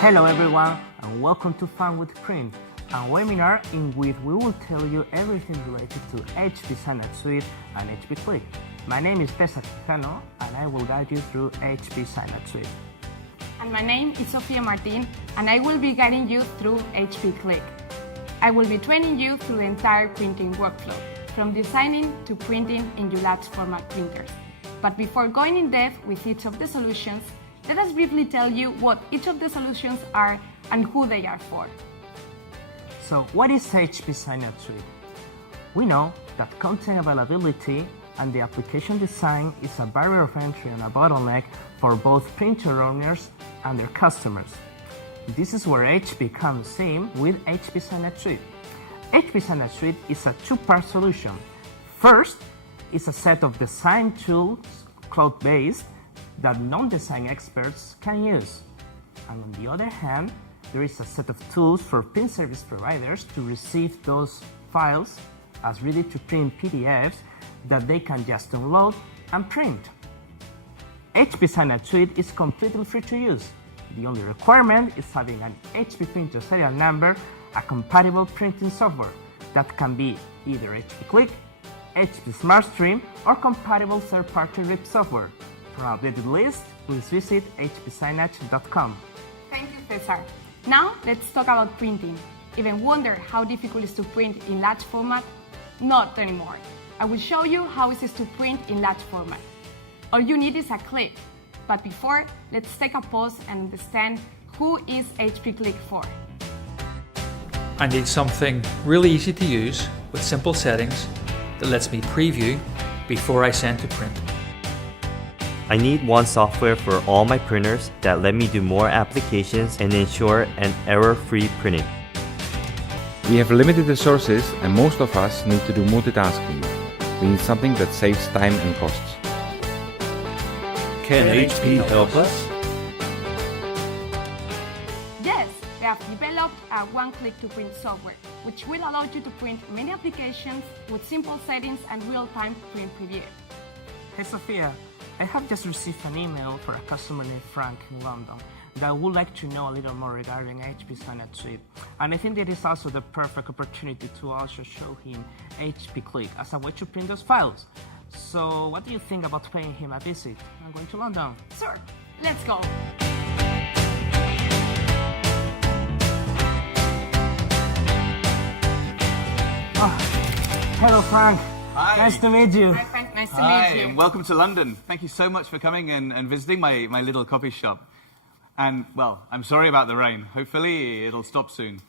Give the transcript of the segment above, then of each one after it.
Hello everyone, and welcome to Fun with Print, a webinar in which we will tell you everything related to HP Signage Suite and HP Click. My name is Cesar Quijano, and I will guide you through HP Signage Suite. And my name is Sofia Martin, and I will be guiding you through HP Click. I will be training you through the entire printing workflow, from designing to printing in your large format printers. But before going in depth with each of the solutions, let us briefly tell you what each of the solutions are and who they are for. So what is HP Signage Suite? We know that content availability and the application design is a barrier of entry and a bottleneck for both printer owners and their customers. This is where HP comes in with HP Signage Suite. HP Signage Suite is a two-part solution. First is a set of design tools, cloud-based, that non-design experts can use. And on the other hand, there is a set of tools for print service providers to receive those files as ready-to-print PDFs that they can just download and print. HP Signage Suite is completely free to use. The only requirement is having an HP printer serial number, a compatible printing software that can be either HP Click, HP SmartStream, or compatible third-party RIP software. For an updated list, please visit hpsignage.com. Thank you, Cesar. Now let's talk about printing. Even wonder how difficult it is to print in large format? Not anymore. I will show you how it is to print in large format. All you need is a click. But before, let's take a pause and understand who is HP Click for. I need something really easy to use with simple settings that lets me preview before I send to print. I need one software for all my printers that let me do more applications and ensure an error-free printing. We have limited resources and most of us need to do multitasking. We need something that saves time and costs. Can HP help us? Yes, we have developed a one-click-to-print software, which will allow you to print many applications with simple settings and real-time print preview. Hey Sophia, I have just received an email for a customer named Frank in London that would like to know a little more regarding HP Signage Suite. And I think that is also the perfect opportunity to also show him HP Click as a way to print those files. So what do you think about paying him a visit? I'm going to London. Sure, let's go. Hello Frank. Hi. Nice to meet you. Hi, Frank. Nice to Hi, meet you. and welcome to London. Thank you so much for coming and visiting my little coffee shop. And, well, I'm sorry about the rain. Hopefully it'll stop soon.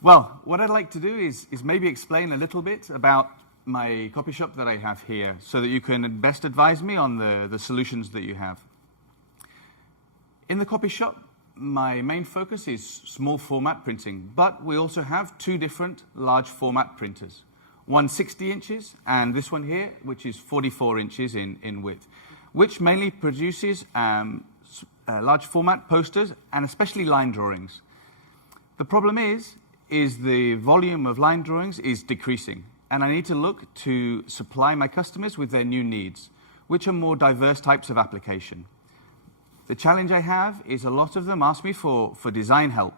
Well, what I'd like to do is maybe explain a little bit about my coffee shop that I have here so that you can best advise me on the solutions that you have. In the copy shop, my main focus is small format printing, but we also have two different large format printers. One 60 inches and this one here, which is 44 inches in width, which mainly produces large format posters and especially line drawings. The problem is the volume of line drawings is decreasing, and I need to look to supply my customers with their new needs, which are more diverse types of application. The challenge I have is a lot of them ask me for design help,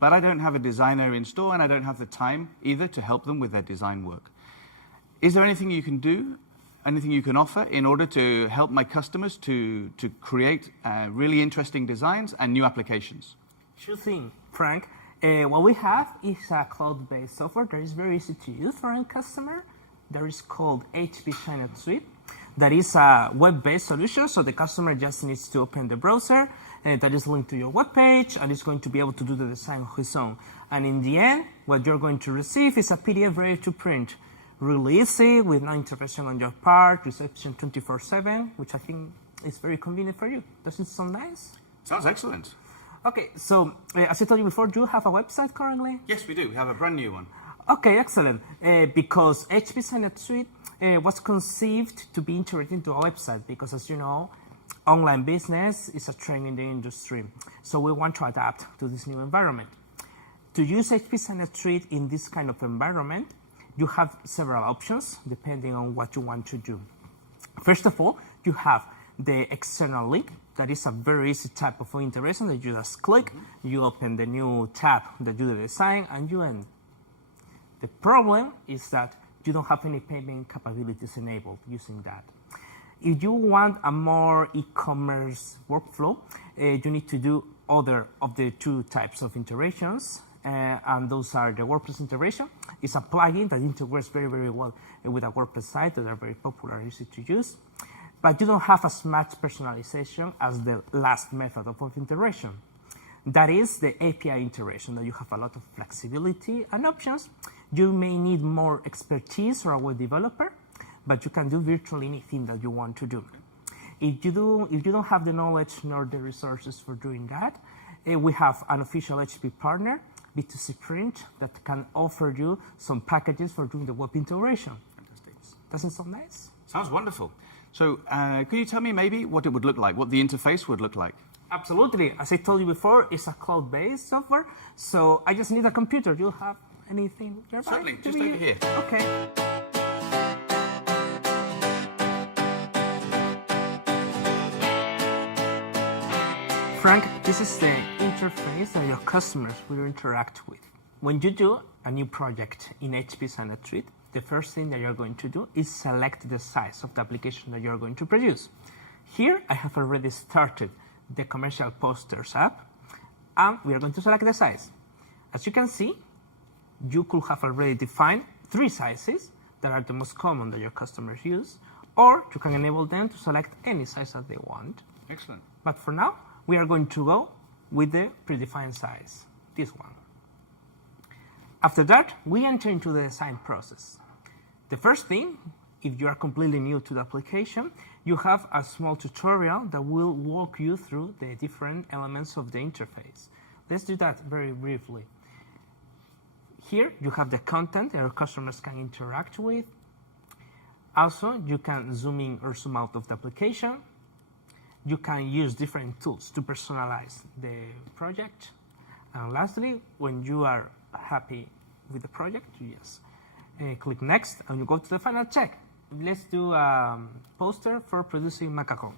but I don't have a designer in store and I don't have the time either to help them with their design work. Is there anything you can do, anything you can offer in order to help my customers to create really interesting designs and new applications? Sure thing, Frank. What we have is a cloud-based software that is very easy to use for end customer. That is called HP Signage Suite. That is a web-based solution, so the customer just needs to open the browser that is linked to your web page, and is going to be able to do the design on his own. And in the end, what you're going to receive is a PDF ready to print. Really easy, with no intervention on your part, reception 24/7, which I think is very convenient for you. Doesn't it sound nice? Sounds excellent. Okay, so as I told you before, do you have a website currently? Yes, we do. We have a brand new one. Okay, excellent. Because HP Signage Suite was conceived to be integrated into a website because, as you know, online business is a trend in the industry. So we want to adapt to this new environment. To use HP Signage Suite in this kind of environment, you have several options depending on what you want to do. First of all, you have the external link. That is a very easy type of integration that you just click, you open the new tab that you design, and you end. The problem is that you don't have any payment capabilities enabled using that. If you want a more e-commerce workflow, you need to do other of the two types of integrations, and those are the WordPress integration. It's a plugin that integrates very, very well with a WordPress site that are very popular, easy to use. But you don't have as much personalization as the last method of integration. That is the API integration, that you have a lot of flexibility and options. You may need more expertise or a web developer, but you can do virtually anything that you want to do. If you don't have the knowledge nor the resources for doing that, we have an official HP partner, B2C Print, that can offer you some packages for doing the web integration. Fantastic. Doesn't sound nice? Sounds wonderful. So could you tell me maybe what it would look like, what the interface would look like? Absolutely. As I told you before, it's a cloud-based software, so I just need a computer. Do you have anything nearby? Certainly, just over here. Okay. Frank, this is the interface that your customers will interact with. When you do a new project in HP Signage Suite, the first thing that you're going to do is select the size of the application that you're going to produce. Here, I have already started the commercial posters app, and we are going to select the size. As you can see, you could have already defined 3 sizes that are the most common that your customers use, or you can enable them to select any size that they want. Excellent. But for now, we are going to go with the predefined size, this one. After that, we enter into the design process. The first thing, if you are completely new to the application, you have a small tutorial that will walk you through the different elements of the interface. Let's do that very briefly. Here, you have the content that your customers can interact with. Also, you can zoom in or zoom out of the application. You can use different tools to personalize the project. And lastly, when you are happy with the project, you just click next and you go to the final check. Let's do a poster for producing macarons.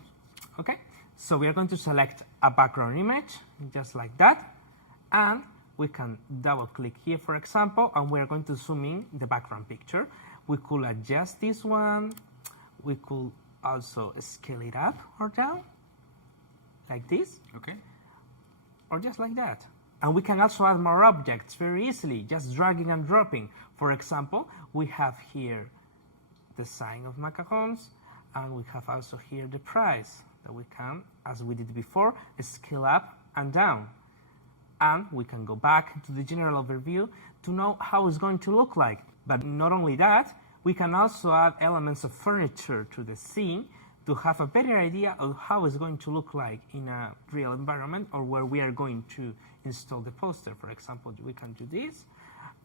Okay, so we are going to select a background image, just like that. And we can double click here, for example, and we are going to zoom in the background picture. We could adjust this one. We could also scale it up or down, like this. Okay. Or just like that. And we can also add more objects very easily, just dragging and dropping. For example, we have here the sign of macarons, and we have also here the price that we can, as we did before, scale up and down. And we can go back to the general overview to know how it's going to look like. But not only that, we can also add elements of furniture to the scene to have a better idea of how it's going to look like in a real environment or where we are going to install the poster. For example, we can do this,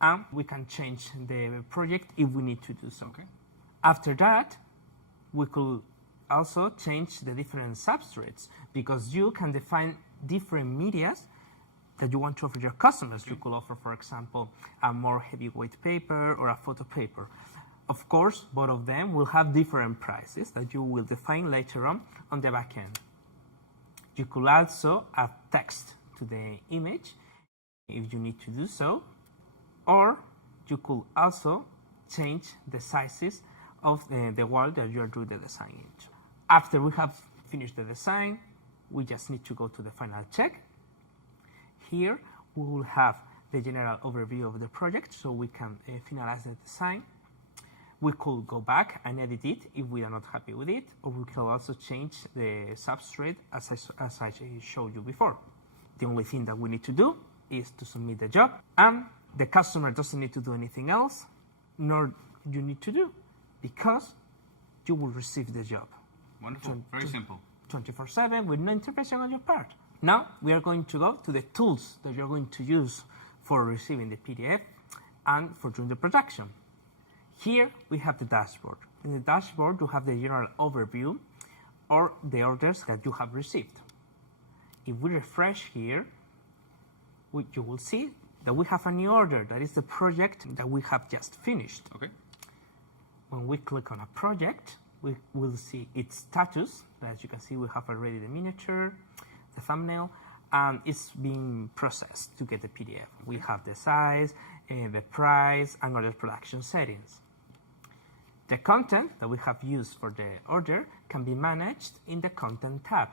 and we can change the project if we need to do so. Okay. After that, we could also change the different substrates, because you can define different medias that you want to offer your customers. You could offer, for example, a more heavyweight paper or a photo paper. Of course, both of them will have different prices that you will define later on the back end. You could also add text to the image if you need to do so, or you could also change the sizes of the wall that you are doing the design into. After we have finished the design, we just need to go to the final check. Here, we will have the general overview of the project, so we can finalize the design. We could go back and edit it if we are not happy with it, or we can also change the substrate as I showed you before. The only thing that we need to do is to submit the job, and the customer doesn't need to do anything else, nor you need to do, because you will receive the job. Wonderful, very simple. 24/7 with no intervention on your part. Now we are going to go to the tools that you're going to use for receiving the PDF and for doing the production. Here we have the dashboard. In the dashboard, you have the general overview or the orders that you have received. If we refresh here, you will see that we have a new order. That is the project that we have just finished. Okay. When we click on a project, we will see its status. As you can see, we have already the miniature, the thumbnail, and it's being processed to get the PDF. We have the size, the price, and other production settings. The content that we have used for the order can be managed in the Content tab.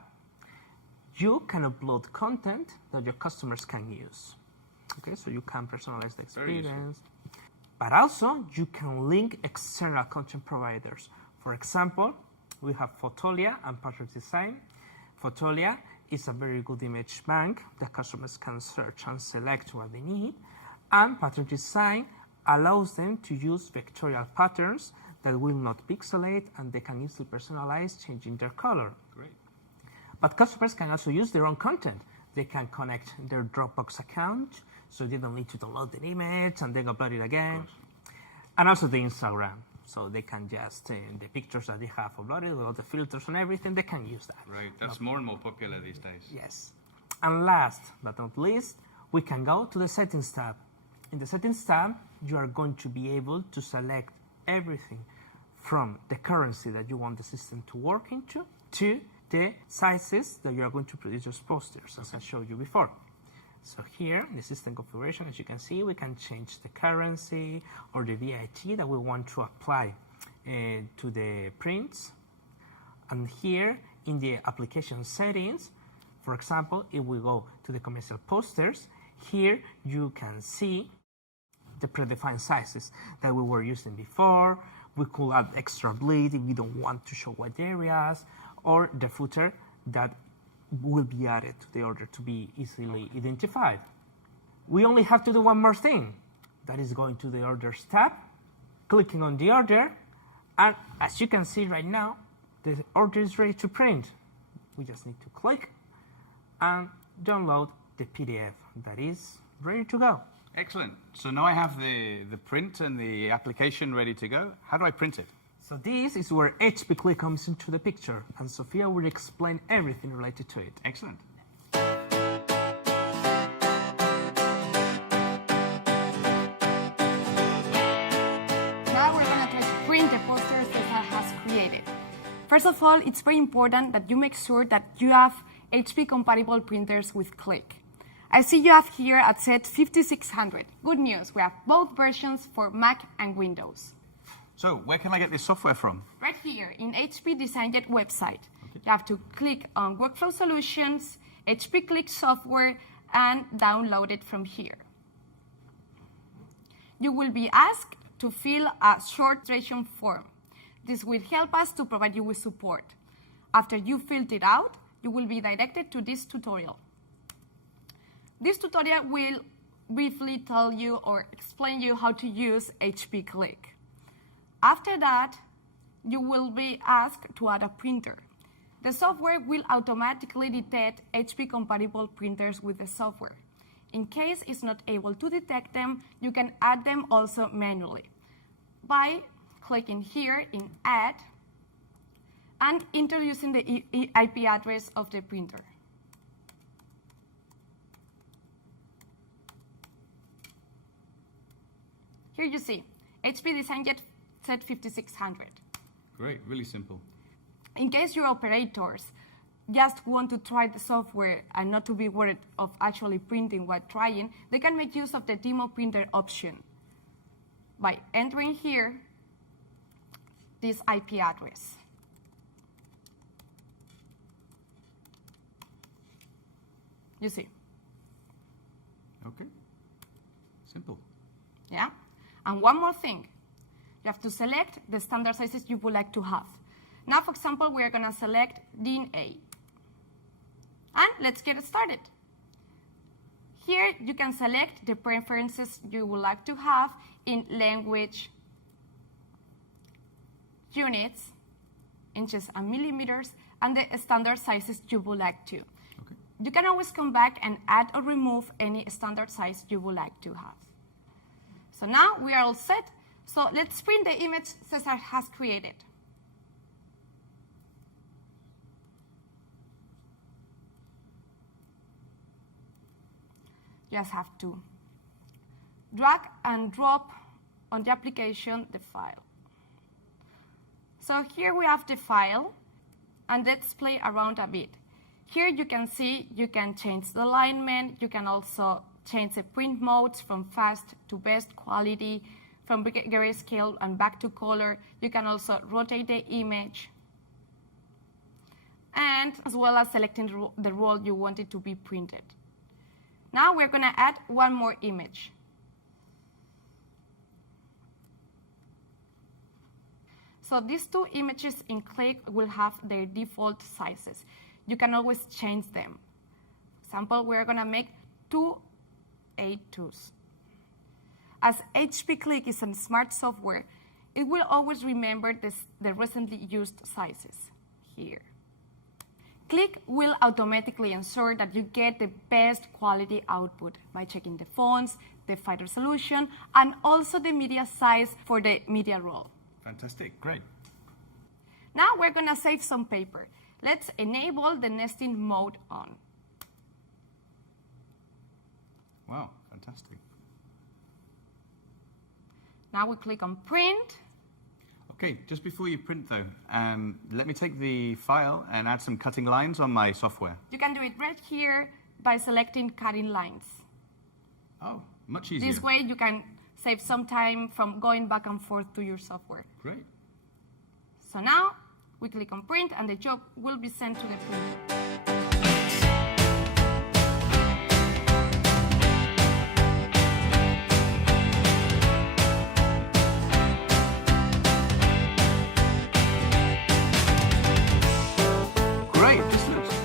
You can upload content that your customers can use. Okay, so you can personalize the experience. But also, you can link external content providers. For example, we have Fotolia and Patrick Design. Fotolia is a very good image bank that customers can search and select what they need. And Pattern Design allows them to use vectorial patterns that will not pixelate, and they can easily personalize, changing their color. Great. But customers can also use their own content. They can connect their Dropbox account, so they don't need to download the image and then upload it again. And also the Instagram, so they can just, the pictures that they have uploaded, with all the filters and everything, they can use that. Right, that's more and more popular these days. Yes. And last but not least, we can go to the Settings tab. In the Settings tab, you are going to be able to select everything from the currency that you want the system to work into to the sizes that you are going to produce your posters, as I showed you before. So here, in the system configuration, as you can see, we can change the currency or the VAT that we want to apply to the prints. And here, in the application settings, for example, if we go to the commercial posters, here you can see the predefined sizes that we were using before. We could add extra bleed if we don't want to show white areas, or the footer that will be added to the order to be easily identified. We only have to do one more thing. That is going to the Orders tab, clicking on the order, and as you can see right now, the order is ready to print. We just need to click and download the PDF that is ready to go. Excellent. So now I have the print and the application ready to go. How do I print it? So this is where HP Click comes into the picture, and Sophia will explain everything related to it. Excellent. Now we're going to try to print the posters Cesar has created. First of all, it's very important that you make sure that you have HP compatible printers with Click. I see you have here at set 5600. Good news, we have both versions for Mac and Windows. So where can I get this software from? Right here in HP Signage website. Okay. You have to click on Workflow Solutions, HP Click software, and download it from here. You will be asked to fill a short registration form. This will help us to provide you with support. After you filled it out, you will be directed to this tutorial. This tutorial will briefly tell you or explain you how to use HP Click. After that, you will be asked to add a printer. The software will automatically detect HP-compatible printers with the software. In case it's not able to detect them, you can add them also manually by clicking here in Add and introducing the IP address of the printer. Here you see, HP Signage set 5600. Great, really simple. In case your operators just want to try the software and not to be worried of actually printing while trying, they can make use of the demo printer option by entering here this IP address. You see. Okay, simple. Yeah? And one more thing. You have to select the standard sizes you would like to have. Now, for example, we're going to select DIN A. And let's get started. Here, you can select the preferences you would like to have in language, units, inches and millimeters, and the standard sizes you would like to. Okay. You can always come back and add or remove any standard size you would like to have. So now we are all set. So let's print the image Cesar has created. You just have to drag and drop on the application the file. So here we have the file, and let's play around a bit. Here you can see you can change the alignment, you can also change the print modes from fast to best quality, from grayscale and back to color. You can also rotate the image, and as well as selecting the role you want it to be printed. Now we're going to add one more image. So these two images in Click will have their default sizes. You can always change them. For example, we're going to make 2 A2s. As HP Click is a smart software, it will always remember the recently used sizes here. Click will automatically ensure that you get the best quality output by checking the fonts, the file resolution, and also the media size for the media roll. Fantastic, great. Now we're going to save some paper. Let's enable the nesting mode on. Wow, fantastic. Now we click on print. Okay, just before you print though, let me take the file and add some cutting lines on my software. You can do it right here by selecting cutting lines. Oh, much easier. This way you can save some time from going back and forth to your software. Great. So now we click on print and the job will be sent to the printer.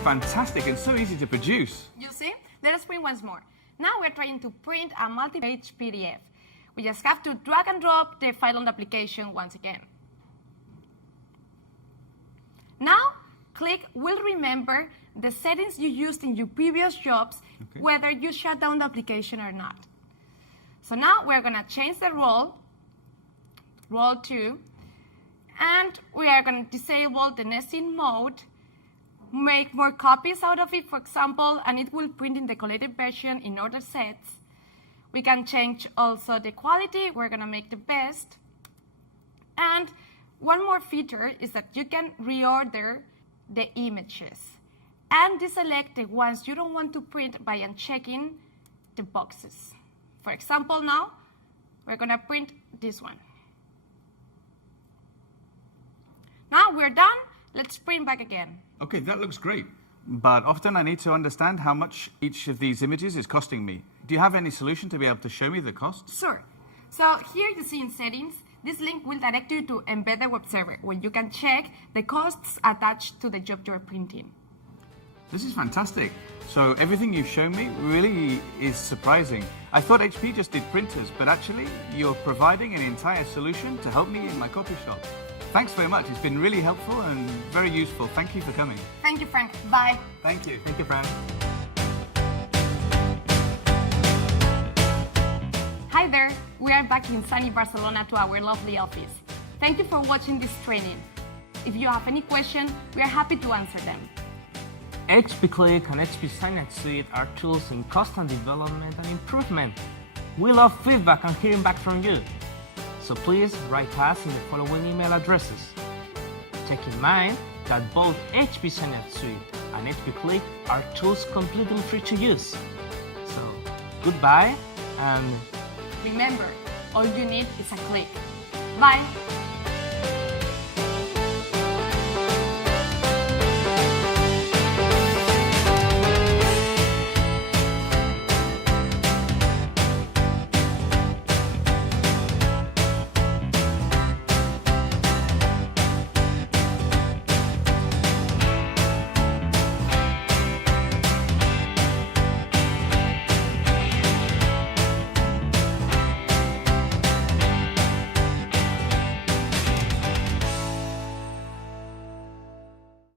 Fantastic and so easy to produce. You see? Let us print once more. Now we're trying to print a multi-page PDF. We just have to drag and drop the file on the application once again. Now, Click will remember the settings you used in your previous jobs, whether you shut down the application or not. So now we're going to change the role 2, and we are going to disable the nesting mode, make more copies out of it, for example, and it will print in the collected version in order sets. We can change also the quality. We're going to make the best. And one more feature is that you can reorder the images and deselect the ones you don't want to print by unchecking the boxes. For example, now we're going to print this one. Now we're done. Let's print back again. Okay, that looks great. But often I need to understand how much each of these images is costing me. Do you have any solution to be able to show me the costs? Sure. So here you see in settings, this link will direct you to Embedded Web Server, where you can check the costs attached to the job you're printing. This is fantastic. So everything you've shown me really is surprising. I thought HP just did printers, but actually you're providing an entire solution to help me in my copy shop. Thanks very much. It's been really helpful and very useful. Thank you for coming. Thank you, Frank. Bye. Thank you. Thank you, Frank. Hi there. We are back in sunny Barcelona to our lovely office. Thank you for watching this training. If you have any question, we are happy to answer them. HP Click and HP Signage Suite are tools in constant development and improvement. We love feedback and hearing back from you. So please write us in the following email addresses. Take in mind that both HP Signage Suite and HP Click are tools completely free to use. So goodbye, and remember, all you need is a click. Bye.